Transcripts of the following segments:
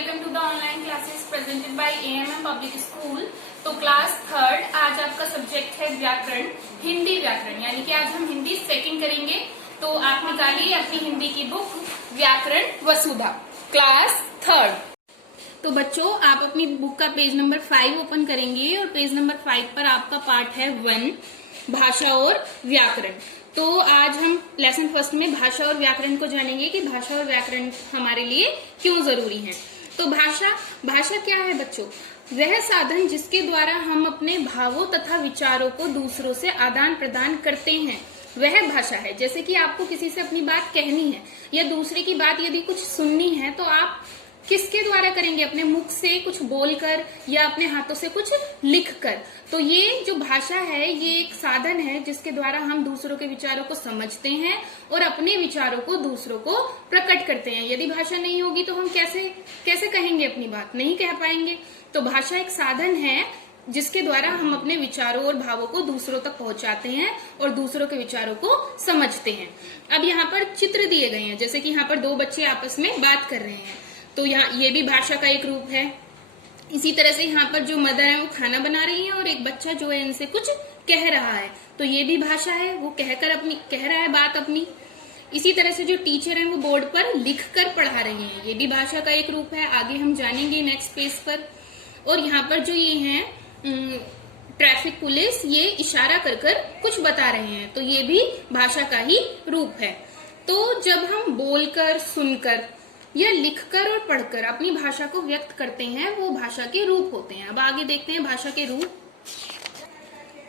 Welcome to the online classes presented by AMM public school. तो class third आज आपका subject है व्याकरण, हिंदी व्याकरण, यानी कि आज हम हिंदी सेकंड करेंगे। तो आप निकालिए अपनी हिंदी की बुक व्याकरण वसुधा क्लास थर्ड। तो बच्चों आप अपनी बुक का पेज नंबर 5 ओपन करेंगे और पेज नंबर 5 पर आपका पार्ट है 1 भाषा और व्याकरण। तो आज हम लेसन फर्स्ट में भाषा और व्याकरण को जानेंगे कि भाषा और व्याकरण हमारे लिए क्यों जरूरी है। तो भाषा क्या है बच्चों? वह साधन जिसके द्वारा हम अपने भावों तथा विचारों को दूसरों से आदान प्रदान करते हैं, वह भाषा है। जैसे कि आपको किसी से अपनी बात कहनी है या दूसरे की बात यदि कुछ सुननी है तो आप किसके द्वारा करेंगे? अपने मुख से कुछ बोलकर या अपने हाथों से कुछ लिखकर। तो ये जो भाषा है ये एक साधन है जिसके द्वारा हम दूसरों के विचारों को समझते हैं और अपने विचारों को दूसरों को प्रकट करते हैं। यदि भाषा नहीं होगी तो हम कैसे कहेंगे अपनी बात? नहीं कह पाएंगे। तो भाषा एक साधन है जिसके द्वारा हम अपने विचारों और भावों को दूसरों तक पहुंचाते हैं और दूसरों के विचारों को समझते हैं। अब यहाँ पर चित्र दिए गए हैं, जैसे कि यहाँ पर दो बच्चे आपस में बात कर रहे हैं, तो यहाँ ये भी भाषा का एक रूप है। इसी तरह से यहाँ पर जो मदर है वो खाना बना रही है और एक बच्चा जो है इनसे कुछ कह रहा है, तो ये भी भाषा है, वो कह रहा है बात अपनी। इसी तरह से जो टीचर है वो बोर्ड पर लिख कर पढ़ा रही है, ये भी भाषा का एक रूप है। आगे हम जानेंगे नेक्स्ट पेज पर। और यहाँ पर जो ये है ट्रैफिक पुलिस, ये इशारा कर कुछ बता रहे हैं, तो ये भी भाषा का ही रूप है। तो जब हम बोलकर, सुनकर या लिखकर और पढ़कर अपनी भाषा को व्यक्त करते हैं, वो भाषा के रूप होते हैं। अब आगे देखते हैं भाषा के रूप।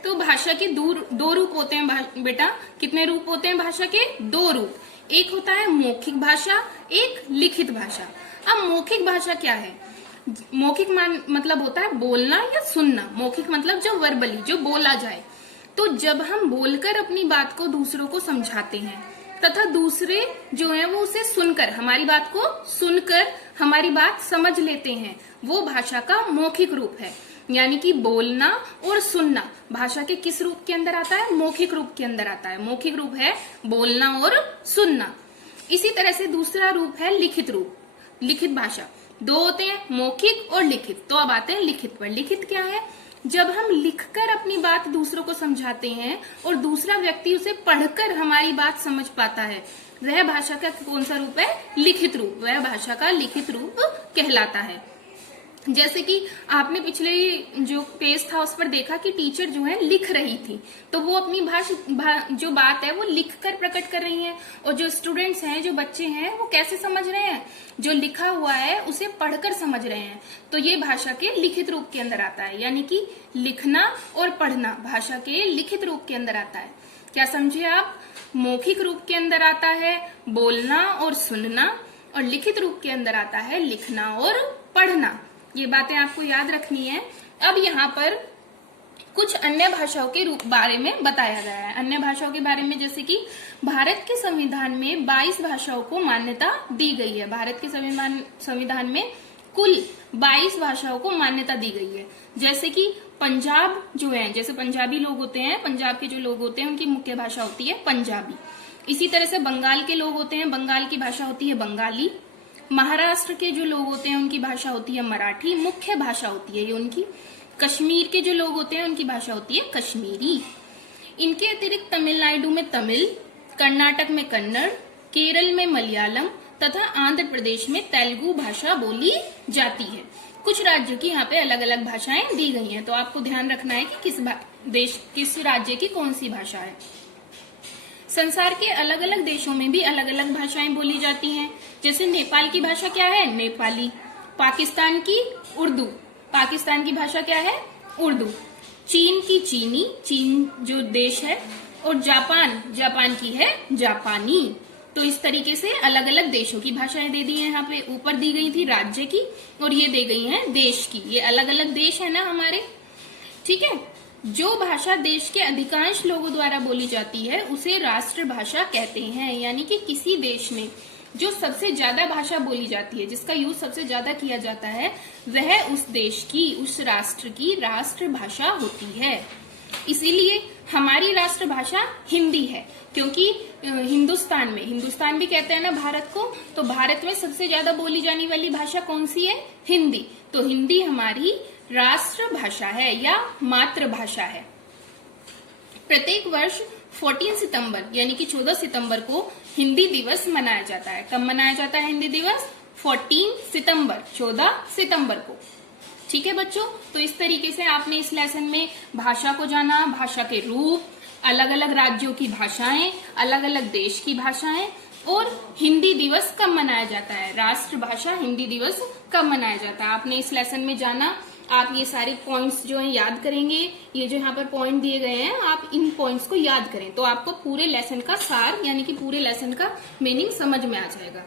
तो भाषा के दो रूप होते हैं बेटा। कितने रूप होते हैं भाषा के? 2 रूप। एक होता है मौखिक भाषा, एक लिखित भाषा। अब मौखिक भाषा क्या है? मौखिक मतलब होता है बोलना या सुनना। मौखिक मतलब जो वर्बली, जो बोला जाए। तो जब हम बोलकर अपनी बात को दूसरों को समझाते हैं तथा दूसरे जो है वो उसे सुनकर, हमारी बात को सुनकर हमारी बात समझ लेते हैं, वो भाषा का मौखिक रूप है। यानी कि बोलना और सुनना भाषा के किस रूप के अंदर आता है? मौखिक रूप के अंदर आता है। मौखिक रूप है बोलना और सुनना। इसी तरह से दूसरा रूप है लिखित रूप, लिखित भाषा। 2 होते हैं, मौखिक और लिखित। तो अब आते हैं लिखित पर। लिखित क्या है? जब हम लिखकर अपनी बात दूसरों को समझाते हैं और दूसरा व्यक्ति उसे पढ़कर हमारी बात समझ पाता है, वह भाषा का कौन सा रूप है? लिखित रूप। वह भाषा का लिखित रूप कहलाता है। जैसे कि आपने पिछले जो पेज था उस पर देखा कि टीचर जो है लिख रही थी, तो वो अपनी जो बात है वो लिखकर प्रकट कर रही हैं। और जो स्टूडेंट्स हैं, जो बच्चे हैं, वो कैसे समझ रहे हैं? जो लिखा हुआ है उसे पढ़कर समझ रहे हैं। तो ये भाषा के लिखित रूप के अंदर आता है। यानी कि लिखना और पढ़ना भाषा के लिखित रूप के अंदर आता है। क्या समझे आप? मौखिक रूप के अंदर आता है बोलना और सुनना, और लिखित रूप के अंदर आता है लिखना और पढ़ना। ये बातें आपको याद रखनी है। अब यहाँ पर कुछ अन्य भाषाओं के बारे में बताया गया है। अन्य भाषाओं के बारे में, जैसे कि भारत के संविधान में 22 भाषाओं को मान्यता दी गई है। भारत के संविधान में कुल 22 भाषाओं को मान्यता दी गई है। जैसे कि पंजाब जो है, जैसे पंजाबी लोग होते हैं, पंजाब के जो लोग होते हैं उनकी मुख्य भाषा होती है पंजाबी। इसी तरह से बंगाल के लोग होते हैं, बंगाल की भाषा होती है बंगाली। महाराष्ट्र के जो लोग होते हैं उनकी भाषा होती है मराठी, मुख्य भाषा होती है ये उनकी। कश्मीर के जो लोग होते हैं उनकी भाषा होती है कश्मीरी। इनके अतिरिक्त तमिलनाडु में तमिल, कर्नाटक में कन्नड़, केरल में मलयालम तथा आंध्र प्रदेश में तेलुगु भाषा बोली जाती है। कुछ राज्यों की यहाँ पे अलग अलग भाषाएं दी गई हैं, तो आपको ध्यान रखना है कि किस राज्य की कौन सी भाषा है। संसार के अलग अलग देशों में भी अलग अलग भाषाएं बोली जाती हैं। जैसे नेपाल की भाषा क्या है? नेपाली। पाकिस्तान की उर्दू, पाकिस्तान की भाषा क्या है? उर्दू। चीन की चीनी, चीन जो देश है। और जापान की है जापानी। तो इस तरीके से अलग अलग देशों की भाषाएं दे दी हैं। यहाँ पे ऊपर दी गई थी राज्य की और ये दे गई हैं देश की। ये अलग अलग देश है ना हमारे, ठीक है। जो भाषा देश के अधिकांश लोगों द्वारा बोली जाती है उसे राष्ट्रभाषा कहते हैं। यानी कि किसी देश में जो सबसे ज्यादा भाषा बोली जाती है, जिसका यूज सबसे ज्यादा किया जाता है, वह उस देश की, उस राष्ट्र की राष्ट्रभाषा होती है। इसीलिए हमारी राष्ट्रभाषा हिंदी है, क्योंकि हिंदुस्तान भी कहते हैं ना भारत को, तो भारत में सबसे ज्यादा बोली जाने वाली भाषा कौन सी है? हिंदी। तो हिंदी हमारी राष्ट्रभाषा है या मातृभाषा है। प्रत्येक वर्ष 14 सितंबर यानी कि 14 सितंबर को हिंदी दिवस मनाया जाता है। कब मनाया जाता है हिंदी दिवस? 14 सितंबर, 14 सितंबर को। ठीक है बच्चों, तो इस तरीके से आपने इस लेसन में भाषा को जाना, भाषा के रूप, अलग अलग राज्यों की भाषाएं, अलग अलग देश की भाषाएं, और हिंदी दिवस कब मनाया जाता है, राष्ट्रभाषा हिंदी दिवस कब मनाया जाता है, आपने इस लेसन में जाना। आप ये सारे पॉइंट्स जो है याद करेंगे, ये जो यहाँ पर पॉइंट दिए गए हैं आप इन पॉइंट्स को याद करें, तो आपको पूरे लेसन का सार यानी कि पूरे लेसन का मीनिंग समझ में आ जाएगा।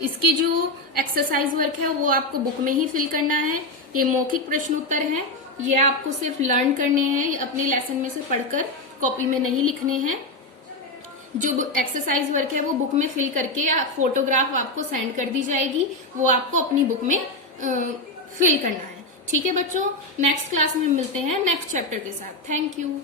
इसकी जो एक्सरसाइज वर्क है वो आपको बुक में ही फिल करना है। ये मौखिक प्रश्न उत्तर है, ये आपको सिर्फ लर्न करने हैं, अपने लेसन में से पढ़कर कॉपी में नहीं लिखने हैं। जो एक्सरसाइज वर्क है वो बुक में फिल करके फोटोग्राफ आपको सेंड कर दी जाएगी, वो आपको अपनी बुक में फिल करना है। ठीक है बच्चों, नेक्स्ट क्लास में मिलते हैं नेक्स्ट चैप्टर के साथ। Thank you.